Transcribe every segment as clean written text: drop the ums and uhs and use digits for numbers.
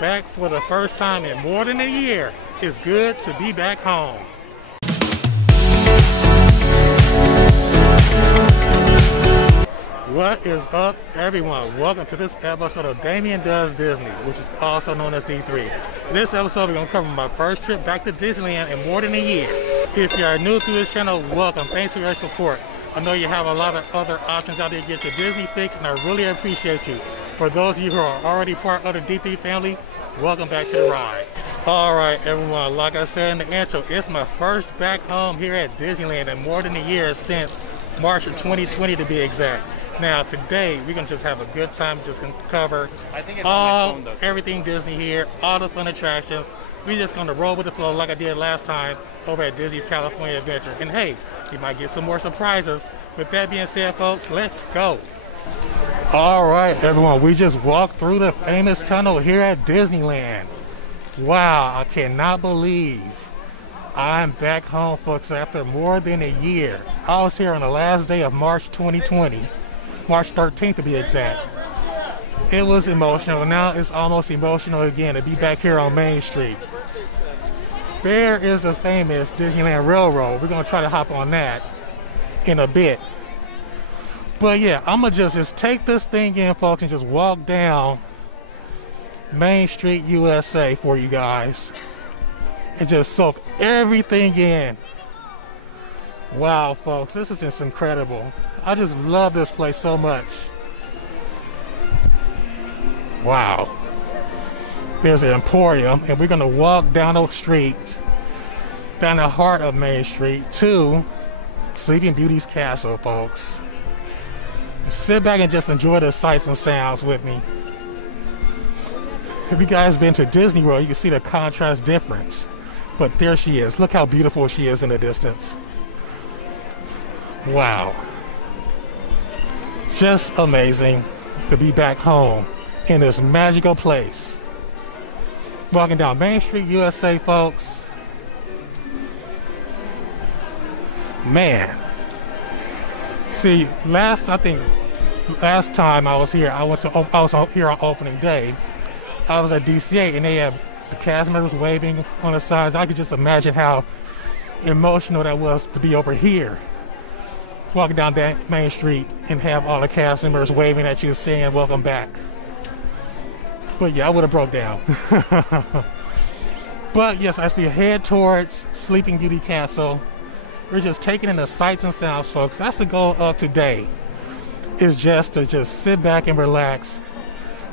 back for the first time in more than a year. It's good to be back home. What is up, everyone? Welcome to this episode of Damien Does Disney, which is also known as D3. In this episode, we're going to cover my first trip back to Disneyland in more than a year. If you are new to this channel, welcome. Thanks for your support. I know you have a lot of other options out there to get your Disney fix, and I really appreciate you. For those of you who are already part of the D3 family, welcome back to the ride. Alright everyone, like I said in the intro, it's my first back home here at Disneyland in more than a year, since March of 2020 to be exact. Now today, we're going to just have a good time, just going to cover everything Disney here, all the fun attractions. We're just going to roll with the flow like I did last time over at Disney's California Adventure. And hey, you might get some more surprises. With that being said, folks, let's go. Alright everyone, we just walked through the famous tunnel here at Disneyland. Wow, I cannot believe I'm back home, folks, after more than a year. I was here on the last day of March 2020, March 13th to be exact. It was emotional. Now it's almost emotional again to be back here on Main Street. There is the famous Disneyland Railroad. We're going to try to hop on that in a bit. But yeah, I'm going to just take this thing in, folks, and just walk down Main Street, USA for you guys. And just soak everything in. Wow, folks, this is just incredible. I just love this place so much. Wow. There's an Emporium, and we're going to walk down the street, down the heart of Main Street, to Sleeping Beauty's castle, folks. Sit back and just enjoy the sights and sounds with me. If you guys been to Disney World, you can see the contrast difference. But there she is. Look how beautiful she is in the distance. Wow. Just amazing to be back home in this magical place. Walking down Main Street, USA, folks. Man. See, last time I was here, I was here on opening day. I was at DCA and they had the cast members waving on the sides. I could just imagine how emotional that was to be over here, walking down that Main Street and have all the cast members waving at you saying welcome back. But yeah, I would have broke down. But yes, as we head towards Sleeping Beauty Castle, we're just taking in the sights and sounds, folks. That's the goal of today, is just to sit back and relax.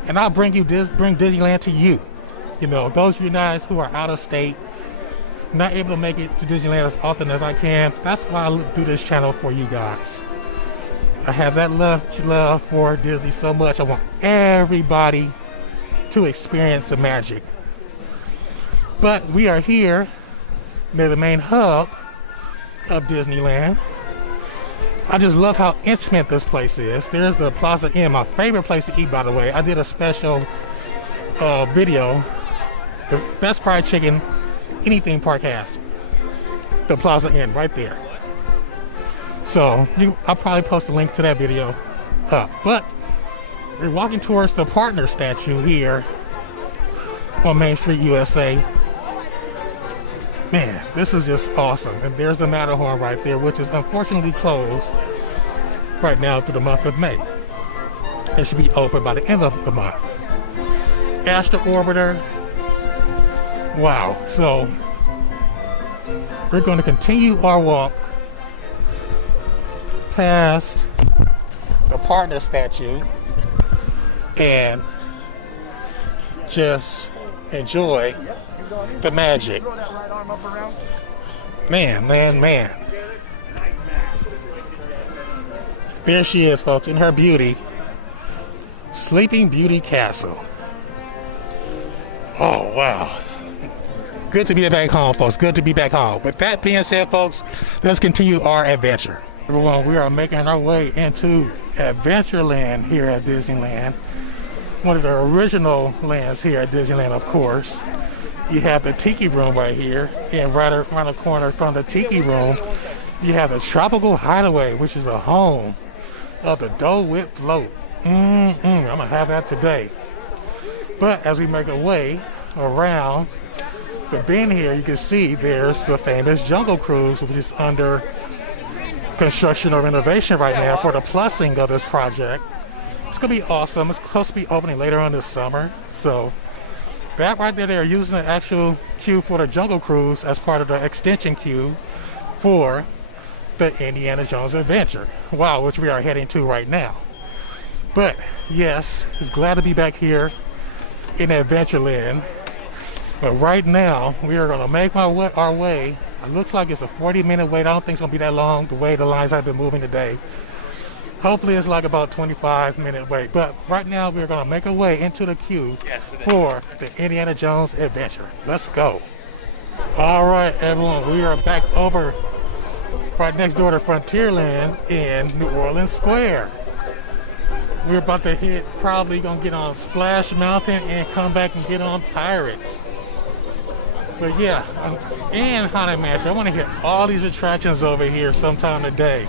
And I'll bring Disneyland to you. You know, those of you guys who are out of state, not able to make it to Disneyland as often as I can, that's why I do this channel for you guys. I have that love for Disney so much. I want everybody to experience the magic. But we are here near the main hub of Disneyland. I just love how intimate this place is. There's the Plaza Inn, my favorite place to eat, by the way. I did a special video, the best fried chicken any theme park has. The Plaza Inn, right there. So I'll probably post a link to that video up. But we're walking towards the partner statue here on Main Street, USA. Man, this is just awesome. And there's the Matterhorn right there, which is unfortunately closed right now through the month of May. It should be open by the end of the month. Astro Orbiter. Wow. So we're going to continue our walk past the partner statue and just enjoy the magic. Man. There she is, folks, in her beauty. Sleeping Beauty Castle. Oh, wow. Good to be back home, folks. Good to be back home. With that being said, folks, let's continue our adventure. Everyone, we are making our way into Adventureland here at Disneyland. One of the original lands here at Disneyland, of course. You have the Tiki Room right here, and right around the corner from the Tiki Room, you have the Tropical Hideaway, which is the home of the Dole Whip Float. I'm gonna have that today. But as we make our way around the bend here, you can see there's the famous Jungle Cruise, which is under construction or renovation right now for the plussing of this project. It's gonna be awesome. It's supposed to be opening later on this summer. So that right there, they're using the actual queue for the Jungle Cruise as part of the extension queue for the Indiana Jones Adventure. Wow, which we are heading to right now. But yes, it's glad to be back here in Adventureland. But right now, we are gonna make our way. It looks like it's a 40-minute wait. I don't think it's gonna be that long, the way the lines have been moving today. Hopefully it's like about 25-minute wait. But right now we're gonna make our way into the queue for the Indiana Jones Adventure. Let's go. All right, everyone, we are back over right next door to Frontierland in New Orleans Square. We're about to hit, probably gonna get on Splash Mountain and come back and get on Pirates. But yeah, and Haunted Mansion. I wanna hit all these attractions over here sometime today.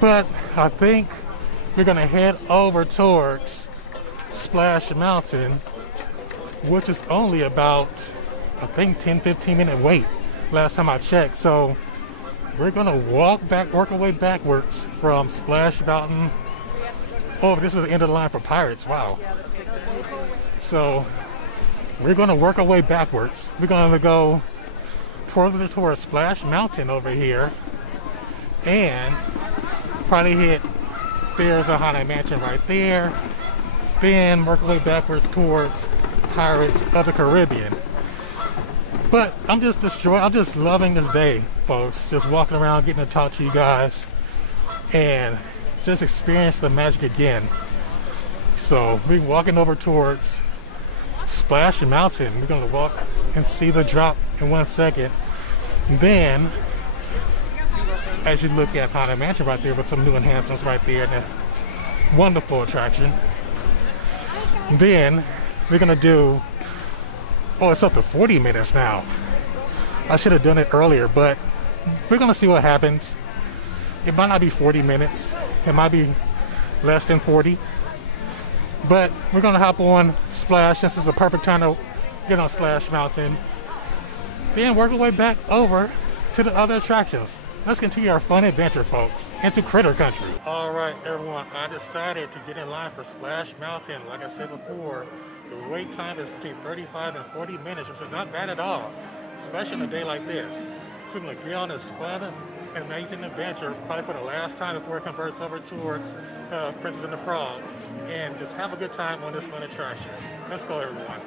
But I think we're gonna head over towards Splash Mountain, which is only about, I think, 10-15 minute wait last time I checked. So we're gonna work our way backwards from Splash Mountain. Oh, this is the end of the line for Pirates. Wow. So we're gonna work our way backwards. We're gonna go towards Splash Mountain over here, and probably hit, there's a Haunted Mansion right there, then work our way backwards towards Pirates of the Caribbean. But I'm just loving this day, folks. Just walking around, getting to talk to you guys, and just experience the magic again. So we're walking over towards Splash Mountain. We're gonna walk and see the drop in 1 second. Then, as you look at Haunted Mansion right there with some new enhancements right there, and a wonderful attraction. Then we're gonna do, oh, it's up to 40 minutes now. I should have done it earlier, but we're gonna see what happens. It might not be 40 minutes. It might be less than 40. But we're gonna hop on Splash. This is the perfect time to get on Splash Mountain. Then work our way back over to the other attractions. Let's continue our fun adventure, folks, into Critter Country. All right, everyone, I decided to get in line for Splash Mountain. Like I said before, the wait time is between 35 and 40 minutes, which is not bad at all, especially on a day like this. So we're gonna get on this fun and amazing adventure, probably for the last time before it converts over towards Princess and the Frog, and just have a good time on this fun attraction. Let's go, everyone.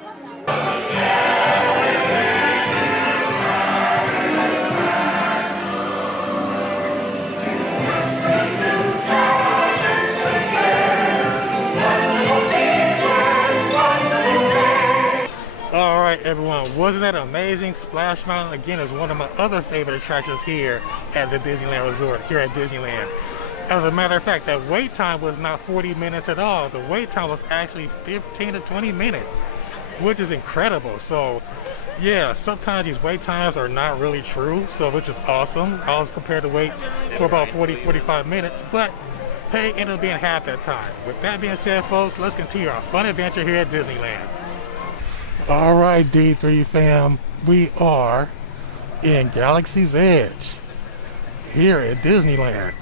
Everyone, wasn't that amazing? Splash Mountain, again, is one of my other favorite attractions here at the Disneyland Resort, here at Disneyland. As a matter of fact, that wait time was not 40 minutes at all. The wait time was actually 15 to 20 minutes, which is incredible. So yeah, sometimes these wait times are not really true, so which is awesome. I was prepared to wait for about 40-45 minutes, but hey, it ended up being half that time. With that being said, folks, let's continue our fun adventure here at Disneyland. All right, D3 fam, we are in Galaxy's Edge here at Disneyland.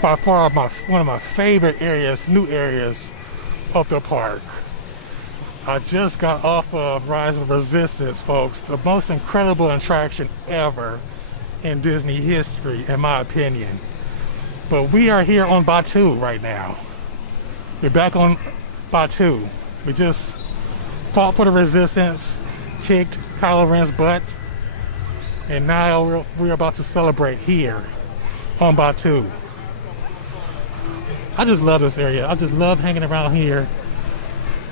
By far one of my favorite areas, new areas of the park. I just got off of Rise of Resistance, folks, the most incredible attraction ever in Disney history, in my opinion. But we are here on Batuu right now. We're back on Batuu. We just fought for the Resistance, kicked Kylo Ren's butt, and now we're about to celebrate here on Batuu. I just love this area. I just love hanging around here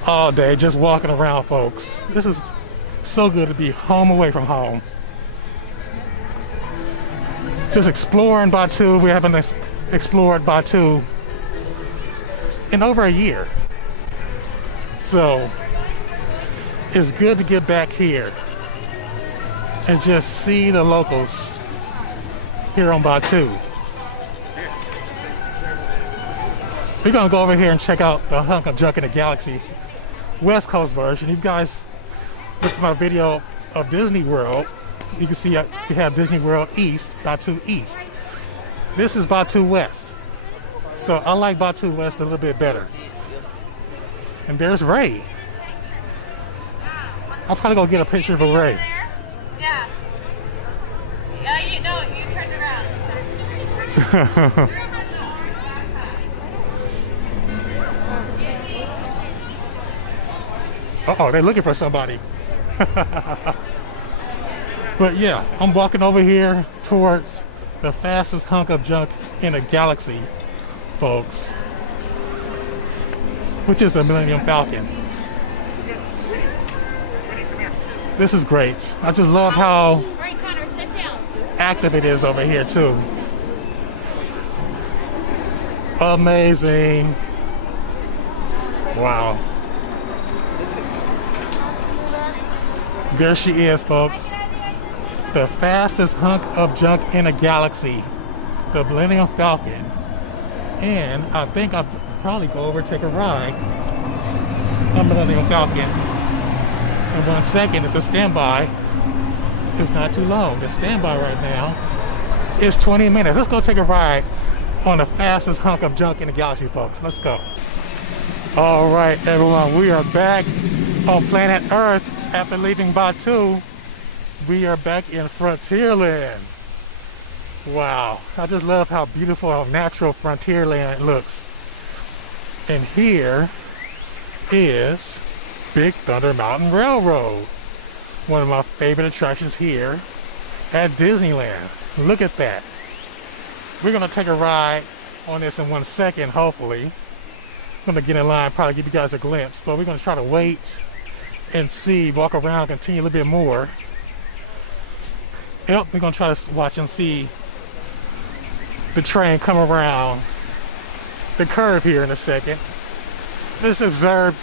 all day, just walking around, folks. This is so good to be home away from home. Just exploring Batuu. We haven't explored Batuu in over a year. So it's good to get back here and just see the locals here on Batuu. We're gonna go over here and check out the hunk of junk in the galaxy West Coast version. You guys look at my video of Disney World. You can see you have Disney World East, Batuu East. This is Batuu West. So I like Batuu West a little bit better. And there's Ray. I'll probably go get a picture of Ray. Yeah. Yeah, you turned around. Uh-oh, they're looking for somebody. But yeah, I'm walking over here towards the fastest hunk of junk in the galaxy, folks, which is the Millennium Falcon. This is great. I just love how active it is over here too. Amazing. Wow. There she is, folks. The fastest hunk of junk in the galaxy. The Millennium Falcon. And I think I'll probably go over and take a ride on Millennium Falcon. In 1 second, if the standby is not too long. The standby right now is 20 minutes. Let's go take a ride on the fastest hunk of junk in the galaxy, folks. Let's go. All right, everyone, we are back on planet Earth after leaving Batuu. We are back in Frontierland. Wow, I just love how beautiful, how natural Frontierland looks. And here is Big Thunder Mountain Railroad, one of my favorite attractions here at Disneyland. Look at that. We're gonna take a ride on this in 1 second, hopefully. I'm gonna get in line, probably give you guys a glimpse, but we're gonna try to wait and see, walk around, continue a little bit more. Yep, we're gonna try to watch and see the train come around the curve here in a second. Let's observe.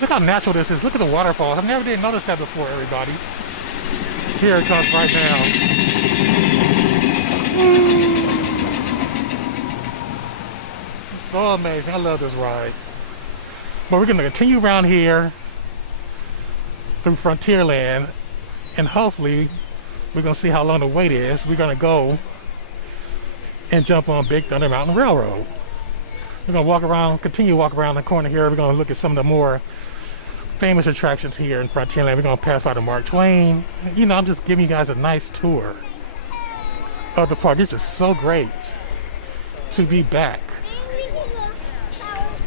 Look how natural this is. Look at the waterfalls. I've never did notice that before, everybody. Here it comes right now. So amazing. I love this ride. But we're going to continue around here through Frontierland, and hopefully we're going to see how long the wait is. We're going to go and jump on Big Thunder Mountain Railroad. We're going to walk around, continue to walk around the corner here. We're going to look at some of the more famous attractions here in Frontierland. We're going to pass by the Mark Twain. You know, I'm just giving you guys a nice tour of the park. It's just so great to be back.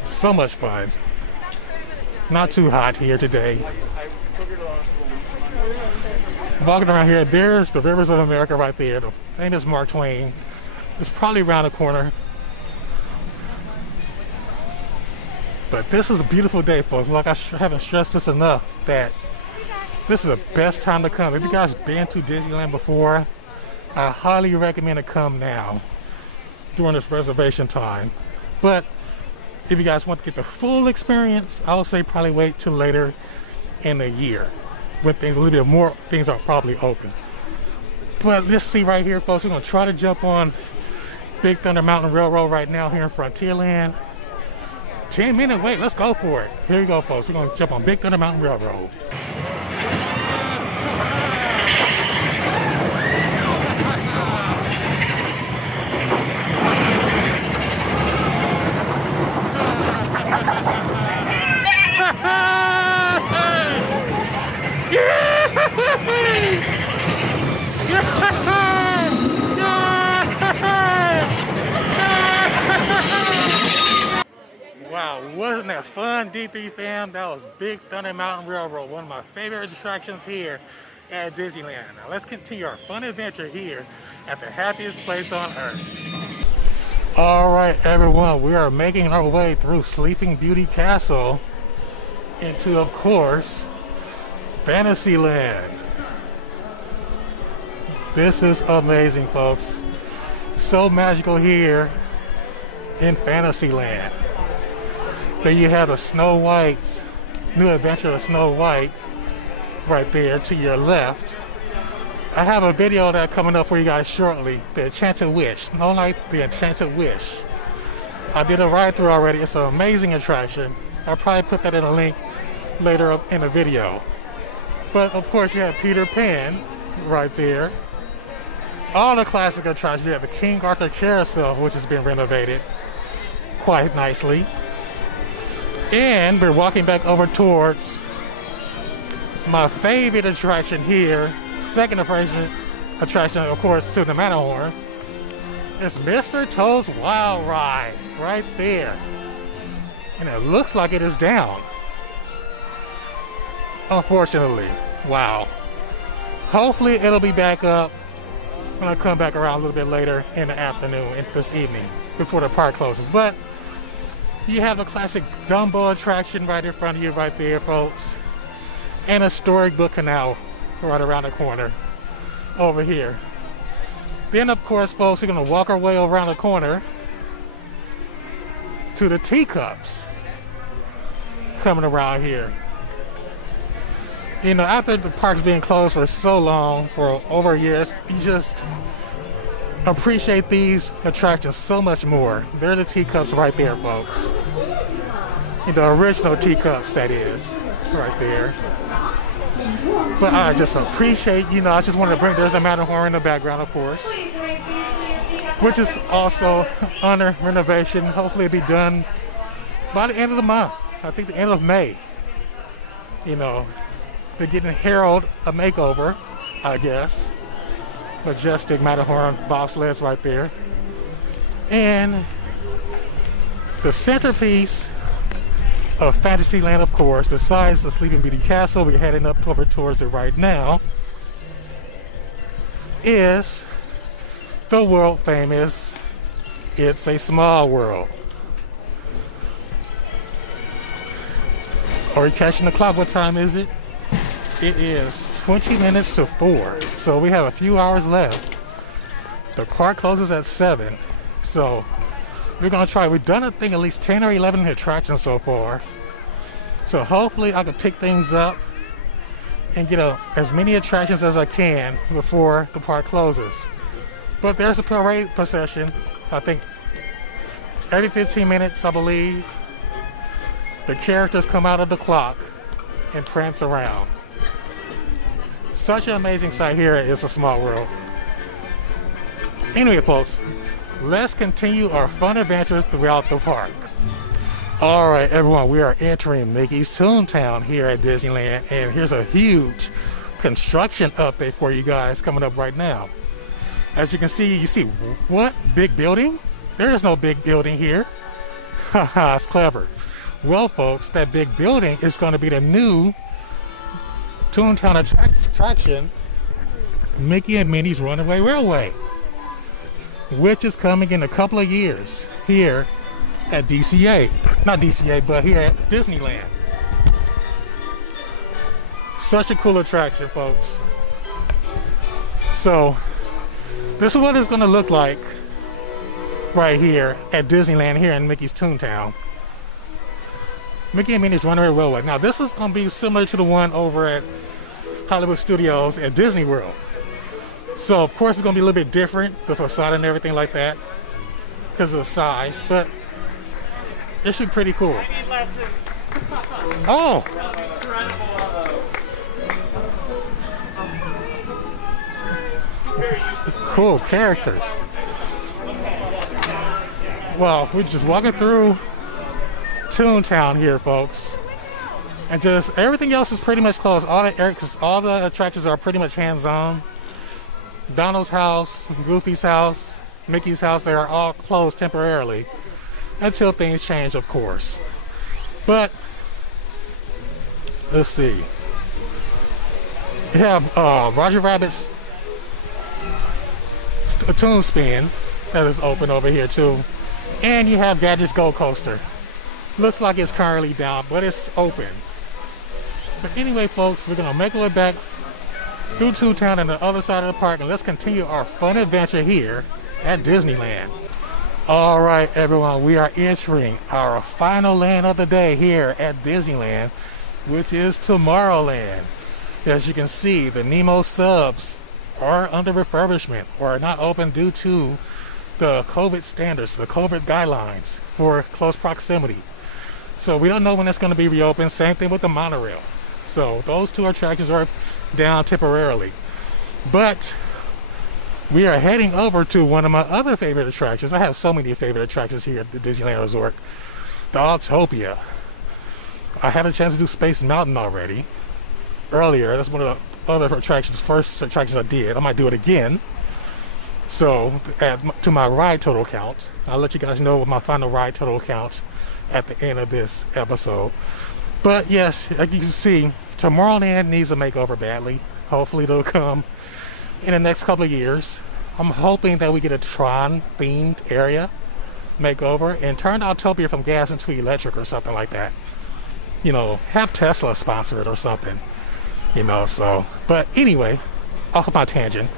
So much fun. Not too hot here today. Walking around here, there's the Rivers of America right there. The famous Mark Twain. It's probably around the corner. But this is a beautiful day, folks. Like I haven't stressed this enough, that this is the best time to come. If you guys been to Disneyland before, I highly recommend to come now during this reservation time. But if you guys want to get the full experience, I would say probably wait till later in the year when things a little bit more things are probably open. But let's see right here, folks. We're gonna try to jump on Big Thunder Mountain Railroad right now here in Frontierland. 10-minute wait, let's go for it. Here we go, folks. We're gonna jump on Big Thunder Mountain Railroad. Wow, wasn't that fun, DP fam? That was Big Thunder Mountain Railroad, one of my favorite attractions here at Disneyland. Now let's continue our fun adventure here at the happiest place on earth. All right, everyone, we are making our way through Sleeping Beauty Castle into, of course, Fantasyland. This is amazing, folks. So magical here in Fantasyland. Then you have the Snow White, New Adventure of Snow White right there to your left. I have a video of that coming up for you guys shortly. The Enchanted Wish. No, like the Enchanted Wish. I did a ride through already. It's an amazing attraction. I'll probably put that in a link later up in the video. But of course you have Peter Pan right there. All the classic attractions. You have the King Arthur Carousel, which has been renovated quite nicely. And we're walking back over towards my favorite attraction here, second attraction, of course, to the Matterhorn. It's Mr. Toad's Wild Ride right there. And it looks like it is down. Unfortunately. Wow. Hopefully it'll be back up when I come back around a little bit later in the afternoon, this evening, before the park closes. But you have a classic Dumbo attraction right in front of you right there, folks. And a storybook canal right around the corner over here. Then, of course, folks, we're going to walk our way around the corner to the teacups coming around here. You know, after the park's being closed for so long, for over years, you just appreciate these attractions so much more. They're the teacups right there, folks. The original teacups, that is, right there. But I just appreciate, you know, I just want to bring, there's a Matterhorn in the background, of course, which is also under renovation. Hopefully it'll be done by the end of the month. I think the end of May. You know, they're getting Harold a makeover, I guess. Majestic Matterhorn bobsleds right there. And the centerpiece of Fantasyland, of course, besides the Sleeping Beauty Castle, we're heading up over towards it right now, is the world famous It's a Small World. Are you catching the clock? What time is it? It is 20 minutes to 4, so we have a few hours left. The park closes at 7, so we're gonna try. We've done, I think, at least 10 or 11 attractions so far. So hopefully I can pick things up and get as many attractions as I can before the park closes. But there's a parade procession, I think, every 15 minutes, I believe. The characters come out of the clock and prance around. Such an amazing sight here at It's a Small World. Anyway, folks, let's continue our fun adventure throughout the park. All right, everyone, we are entering Mickey's Toontown here at Disneyland, and here's a huge construction update for you guys coming up right now. As you can see, what? Big building? There is no big building here. Haha, it's clever. Well, folks, that big building is going to be the new Toontown attraction, Mickey and Minnie's Runaway Railway, which is coming in a couple of years here at DCA. Not DCA, but here at Disneyland. Such a cool attraction, folks. So, this is what it's going to look like right here at Disneyland, here in Mickey's Toontown. Mickey and Minnie's Runaway Railway. Now, this is going to be similar to the one over at Hollywood Studios at Disney World. So, of course, it's going to be a little bit different, the facade and everything like that, because of the size, but it should be pretty cool. Oh! Cool characters. Well, we're just walking through Toontown here, folks, and just everything else is pretty much closed. All the attractions are pretty much hands-on. Donald's house, Goofy's house, Mickey's house, they are all closed temporarily until things change, of course. But let's see. You have Roger Rabbit's Toon Spin that is open over here too, and you have Gadget's Go Coaster. Looks like it's currently down, but it's open. But anyway, folks, we're gonna make our way back through Toontown and the other side of the park, and let's continue our fun adventure here at Disneyland. All right, everyone, we are entering our final land of the day here at Disneyland, which is Tomorrowland. As you can see, the Nemo subs are under refurbishment or are not open due to the COVID standards, the COVID guidelines for close proximity. So we don't know when it's going to be reopened. Same thing with the monorail. So those two attractions are down temporarily. But we are heading over to one of my other favorite attractions. I have so many favorite attractions here at the Disneyland Resort. The Autopia. I had a chance to do Space Mountain already earlier. That's one of the other attractions, first attractions I did. I might do it again. So add to my ride total count. I'll let you guys know what my final ride total count at the end of this episode. But yes, like you can see, Tomorrowland needs a makeover badly. Hopefully it'll come in the next couple of years. I'm hoping that we get a Tron themed area makeover and turn Autopia from gas into electric or something like that. You know, have Tesla sponsor it or something. You know, so, but anyway, off my tangent.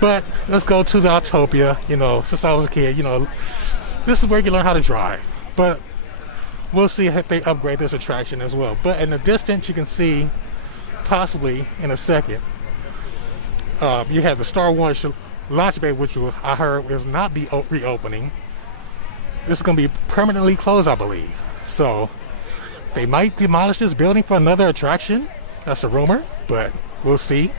But let's go to the Autopia. You know, since I was a kid, you know, this is where you learn how to drive. But we'll see if they upgrade this attraction as well. But in the distance, you can see, possibly in a second, you have the Star Wars launch bay, which I heard will not be reopening. This is going to be permanently closed, I believe. So they might demolish this building for another attraction. That's a rumor, but we'll see.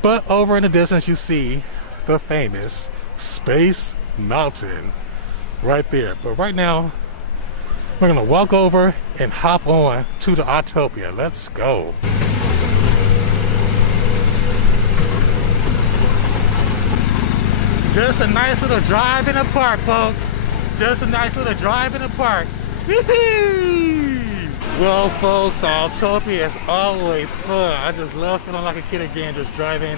But over in the distance, you see the famous Space Mountain right there. But right now, we're going to walk over and hop on to the Autopia. Let's go. Just a nice little drive in the park, folks. Just a nice little drive in the park. Well, folks, the Autopia is always fun. I just love feeling like a kid again, just driving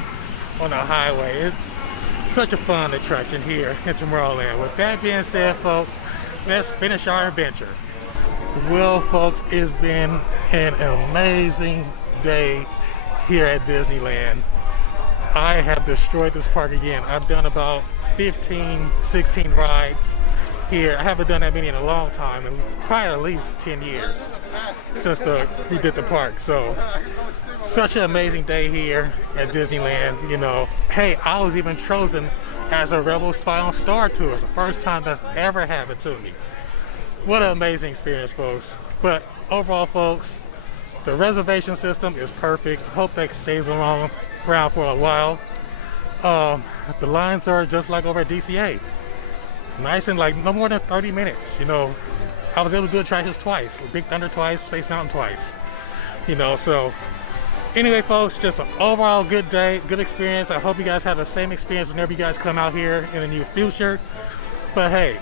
on the highway. It's such a fun attraction here in Tomorrowland. With that being said, folks, let's finish our adventure. Well, folks, it's been an amazing day here at Disneyland. I have destroyed this park again. I've done about 15, 16 rides here. I haven't done that many in a long time, and probably at least 10 years since we did the park. So, such an amazing day here at Disneyland. You know, hey, I was even chosen as a Rebel Spy on Star Tours. The first time that's ever happened to me. What an amazing experience, folks. But overall, folks, the reservation system is perfect. Hope that stays around for a while. The lines are just like over at DCA. Nice and like no more than 30 minutes. You know, I was able to do attractions twice. Big Thunder twice, Space Mountain twice. You know, so anyway, folks, just an overall good day, good experience. I hope you guys have the same experience whenever you guys come out here in the near future. But hey,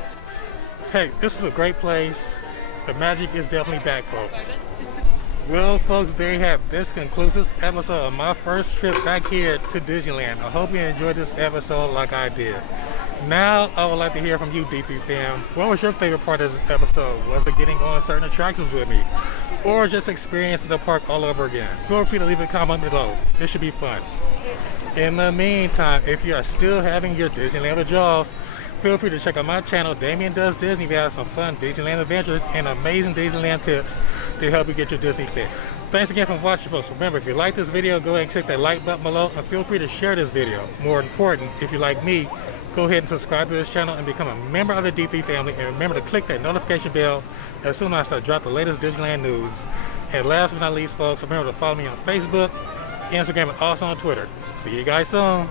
this is a great place. The magic is definitely back, folks. Well, folks, there you have. This concludes this episode of my first trip back here to Disneyland. I hope you enjoyed this episode like I did. Now, I would like to hear from you, D3 fam. What was your favorite part of this episode? Was it getting on certain attractions with me? Or just experiencing the park all over again? Feel free to leave a comment below. This should be fun. In the meantime, if you are still having your Disneyland withdrawals, feel free to check out my channel, Damien Does Disney. We have some fun Disneyland adventures and amazing Disneyland tips to help you get your Disney fit. Thanks again for watching, folks. Remember, if you like this video, go ahead and click that like button below, and feel free to share this video. More important, if you like me, go ahead and subscribe to this channel and become a member of the D3 family. And remember to click that notification bell as soon as I drop the latest Disneyland news. And last but not least, folks, remember to follow me on Facebook, Instagram, and also on Twitter. See you guys soon.